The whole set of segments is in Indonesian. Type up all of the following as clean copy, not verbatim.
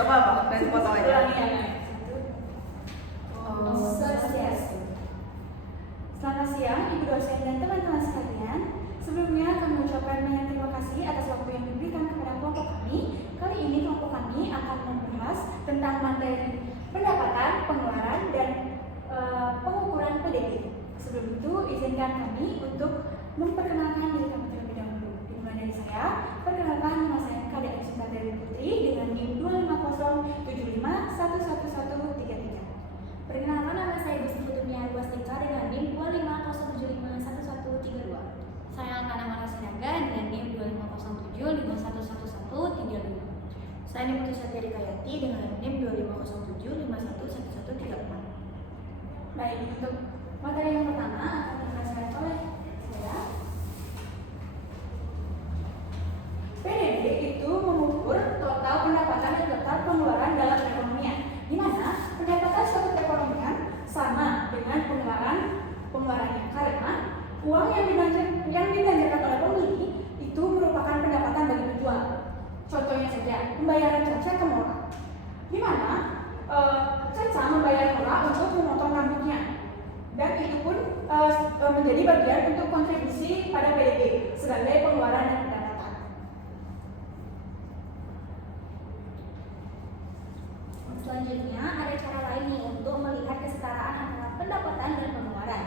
Coba Pak, dan foto aja. Ulangi ya. Swastiastu. Selamat siang, Ibu dosen dan teman-teman sekalian. Sebelumnya kami ucapkan banyak terima kasih atas waktu yang diberikan kepada kelompok kami. Kali ini kelompok kami akan membahas tentang materi pendapatan, pengeluaran, dan pengukuran PDB. Sebelum itu, izinkan kami untuk memperkenalkan diri kami terlebih dahulu. Dimulai dari saya, perkenalkan nama saya Kadek Sinta Dewi Putri dengan NIM 25075111133. Perkenalkan, nama saya Gusti Putumian Wastika dengan NIM 250751132. Saya Alkana Marasinaga dengan NIM 2507511135. Saya Niputu Satya Dikayati dengan NIM 2507511134. Baik, untuk materi yang pertama akan dijelaskan oleh saya. PDB itu mengukur total pendapatan dan total pengeluaran dalam perekonomian, di mana pendapatan suatu perekonomian sama dengan pengeluarannya, karena uang yang dibelanjakan oleh pembeli itu merupakan pendapatan bagi penjual. Contohnya saja, pembayaran Caca ke Mora, di mana Caca membayar Mora untuk memotong rambutnya, dan itu pun menjadi bagian untuk kontribusi pada PDB sebagai pengeluaran dan pendapatan. Selanjutnya, ada cara lain nih untuk melihat kesetaraan antara pendapatan dan pengeluaran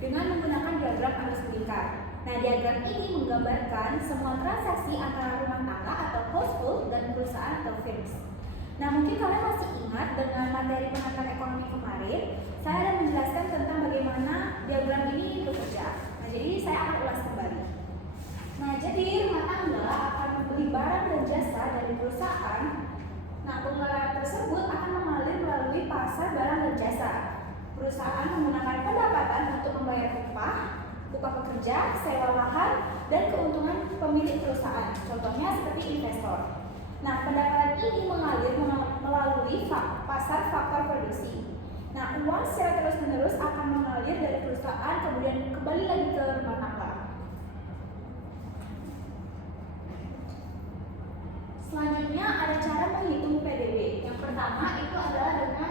dengan menggunakan diagram arus lingkar. Nah, diagram ini menggambarkan semua transaksi antara rumah tangga atau household dan perusahaan atau firms. Nah, mungkin kalian masih ingat dengan materi pengantar ekonomi kemarin, saya ada menjelaskan tentang bagaimana diagram ini bekerja. Nah, jadi saya akan ulas kembali. Nah, jadi rumah tangga akan membeli barang dan jasa dari perusahaan. Nah, pengeluaran tersebut akan mengalir melalui pasar barang dan jasa. Perusahaan menggunakan pendapatan untuk membayar upah pekerja, sewa lahan, dan keuntungan pemilik perusahaan. Contohnya seperti investor. Nah, pendapatan ini mengalir melalui pasar faktor produksi. Nah, uang secara terus-menerus akan mengalir dari perusahaan kemudian kembali lagi ke rumah tangga. Selanjutnya ada cara menghitung PDB. Yang pertama itu adalah dengan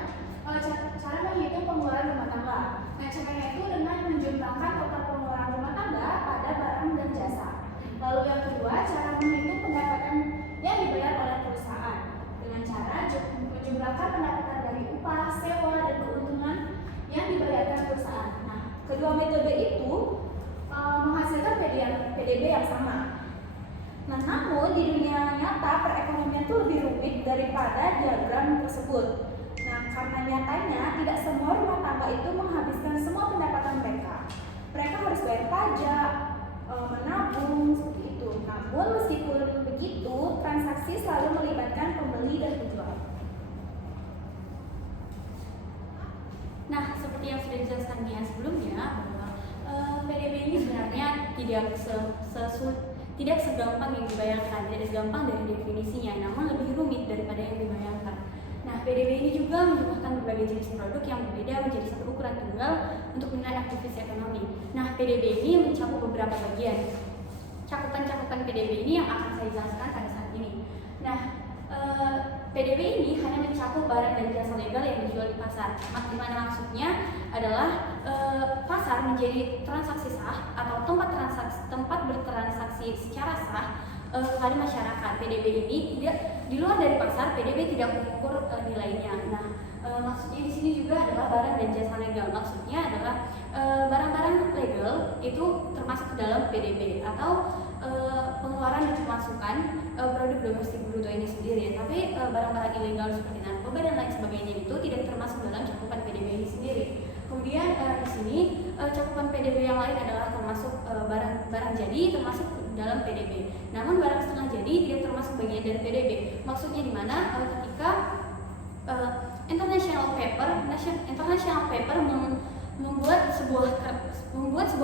cara menghitung pengeluaran rumah tangga. Nah, caranya itu dengan menjumlahkan total pengeluaran rumah tangga pada barang dan jasa. Lalu yang kedua, cara menghitung pendapatan yang dibayar oleh perusahaan dengan cara menjumlahkan pendapatan dari upah, sewa, dan keuntungan yang dibayarkan perusahaan. Nah, kedua metode itu menghasilkan PDB yang sama. Nah, namun di dunia nyata perekonomian itu lebih rumit daripada diagram tersebut. Nah, karena nyatanya tidak semua rumah tangga itu menghabiskan semua pendapatan mereka. Mereka harus bayar pajak, menabung, seperti itu. Namun meskipun begitu, transaksi selalu melibatkan pembeli dan penjual. Nah, seperti yang sudah dijelaskan Nia sebelumnya, bahwa PDB ini sebenarnya tidak segampang yang dibayangkan, tidak segampang dari definisinya, namun lebih rumit daripada yang dibayangkan. Nah, PDB ini juga menjumlahkan berbagai jenis produk yang berbeda menjadi satu ukuran tunggal untuk menilai aktivitas ekonomi. Nah, PDB ini mencakup beberapa bagian. Cakupan-cakupan PDB ini yang akan saya jelaskan pada saat ini. Nah, PDB ini hanya mencakup barang dan jasa legal yang dijual di pasar. Di mana maksudnya adalah pasar menjadi transaksi sah atau tempat bertransaksi secara sah kepada masyarakat. PDB ini tidak di luar dari pasar, PDB tidak mengukur nilainya. Nah, maksudnya di sini juga adalah barang dan jasa legal. Maksudnya adalah barang-barang legal itu termasuk ke dalam PDB atau pengeluaran dan pemasukan produk domestik bruto ini sendiri. Tapi barang-barang ilegal seperti narkoba dan lain sebagainya itu tidak termasuk dalam cakupan PDB ini sendiri. Kemudian di sini cakupan PDB yang lain adalah termasuk barang jadi termasuk dalam PDB. Namun barang setengah jadi tidak termasuk bagian dari PDB. Maksudnya di mana ketika International Paper membuat sebuah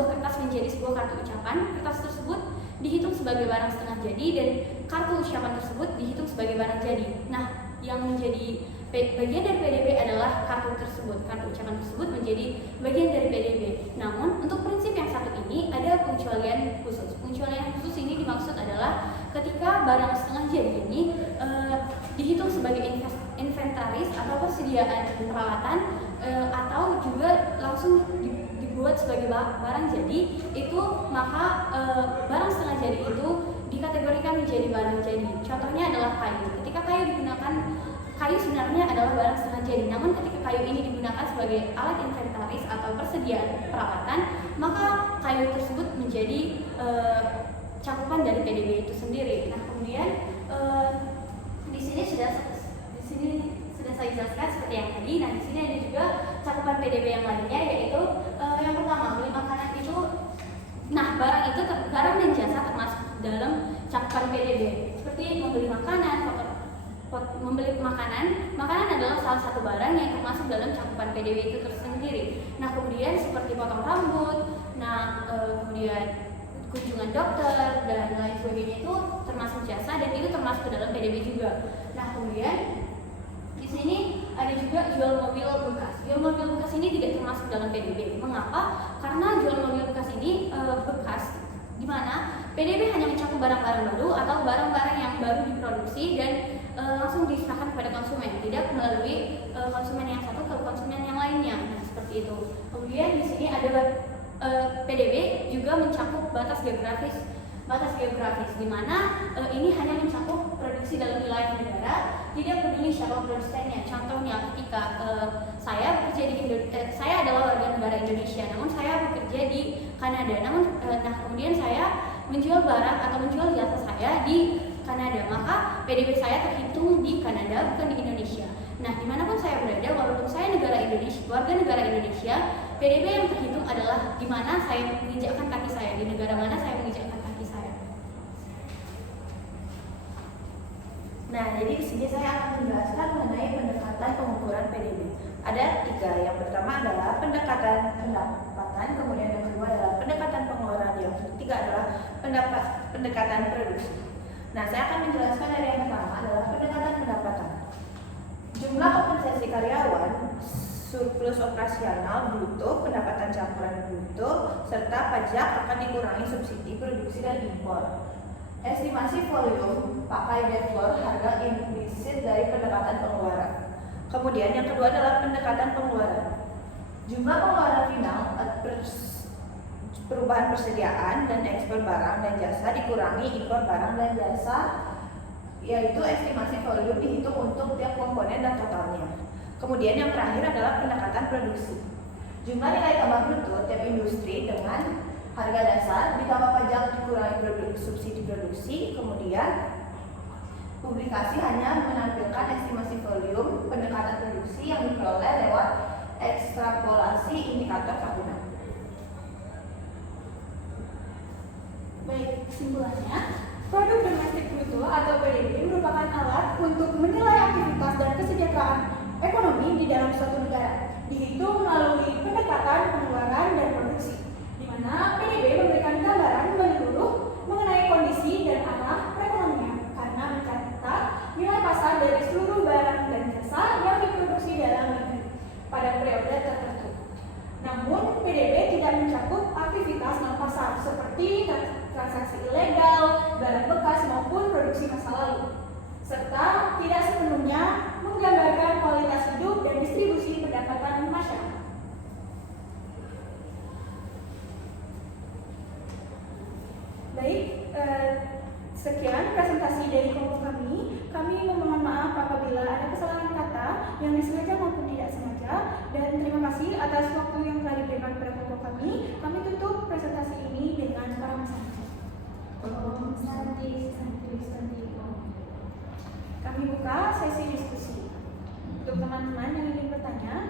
kertas menjadi sebuah kartu ucapan, kertas tersebut dihitung sebagai barang setengah jadi dan kartu ucapan tersebut dihitung sebagai barang jadi. Nah, yang menjadi bagian dari PDB adalah kartu ucapan tersebut menjadi bagian dari PDB. Namun untuk prinsip yang satu ini ada pengecualian khusus. Pengecualian khusus ini dimaksud adalah ketika barang setengah jadi ini dihitung sebagai inventaris atau persediaan peralatan atau juga langsung dibuat sebagai barang jadi itu, maka barang setengah jadi itu dikategorikan menjadi barang jadi. Contohnya adalah kayu. Ketika kayu digunakan, kayu sebenarnya adalah barang setengah jadi, namun ketika kayu ini digunakan sebagai alat inventaris atau persediaan peralatan, maka kayu tersebut menjadi cakupan dari PDB itu sendiri. Nah, kemudian di sini sudah saya jelaskan seperti yang tadi. Nah, di sini ada juga cakupan PDB yang lainnya, yaitu yang pertama, beli makanan itu. Nah, barang itu barang dan jasa termasuk dalam cakupan PDB. Seperti membeli makanan, makanan adalah salah satu barang yang termasuk dalam cakupan PDB itu tersendiri. Nah, kemudian seperti potong rambut, kemudian kunjungan dokter dan lain sebagainya itu termasuk jasa dan itu termasuk ke dalam PDB juga. Nah, kemudian di sini ada juga jual mobil bekas. Jual mobil bekas ini tidak termasuk dalam PDB. Mengapa? Karena jual mobil bekas ini bekas, di mana PDB hanya mencakup barang-barang baru atau barang-barang yang baru diproduksi dan langsung diserahkan kepada konsumen, tidak melalui konsumen yang satu ke konsumen yang lainnya. Nah, seperti itu. Kemudian di sini ada PDB juga mencakup batas geografis, di mana ini hanya mencakup produksi dalam wilayah negara, tidak peduli siapa produsennya. Contohnya, ketika saya bekerja di saya adalah warga negara Indonesia, namun saya bekerja di Kanada. Kemudian saya menjual barang atau menjual jasa saya di Kanada, maka PDB saya terhitung di Kanada, bukan di Indonesia. Nah, dimanapun saya berada, walaupun saya warga negara Indonesia, PDB yang terhitung adalah di mana saya menginjakkan kaki saya, di negara mana saya menginjakkan kaki saya. Nah, jadi di sini saya akan menjelaskan mengenai pendekatan pengukuran PDB. Ada 3. Yang pertama adalah pendekatan pendapatan, kemudian yang kedua adalah pendekatan pengeluaran, yang ketiga adalah pendekatan produksi. Nah, saya akan menjelaskan dari yang pertama adalah pendekatan pendapatan. Jumlah kompensasi karyawan, surplus operasional bruto, pendapatan campuran bruto, serta pajak akan dikurangi subsidi produksi dan impor. Estimasi volume pakai defer harga implisit dari pendekatan pengeluaran. Kemudian yang kedua adalah pendekatan pengeluaran. Jumlah pengeluaran final, perubahan persediaan dan ekspor barang dan jasa dikurangi impor barang dan jasa, yaitu estimasi volume dihitung untuk tiap komponen dan totalnya. Kemudian yang terakhir adalah pendekatan produksi. Jumlah nilai tambah bruto tiap industri dengan harga dasar ditambah pajak dikurangi subsidi produksi. Kemudian publikasi hanya menampilkan estimasi volume pendekatan produksi yang diperoleh lewat ekstrapolasi indikator tahunan. Baik, kesimpulannya, produk domestik bruto atau PDB merupakan alat untuk menilai aktivitas dan kesejahteraan ekonomi di dalam suatu negara, dihitung melalui pendekatan pengeluaran dan produksi, di mana PDB memberikan gambaran menyeluruh mengenai kondisi dan arah perekonomian karena mencatat nilai pasar dari seluruh barang dan jasa yang diproduksi dalam negeri pada periode tertentu. Namun, PDB tidak mencakup aktivitas non-pasar seperti transaksi ilegal, barang bekas maupun produksi masa lalu, serta tidak sepenuhnya menggambarkan kualitas hidup dan distribusi pendapatan masyarakat. Baik, sekian presentasi dari kelompok kami. Kami memohon maaf apabila ada kesalahan kata yang disengaja maupun tidak sengaja, dan terima kasih atas waktu yang telah diberikan kepada kelompok kami. Kami tutup presentasi ini dengan para santi. Om Santi, Santi, Santi. Kami buka sesi diskusi. Untuk teman-teman yang ingin bertanya,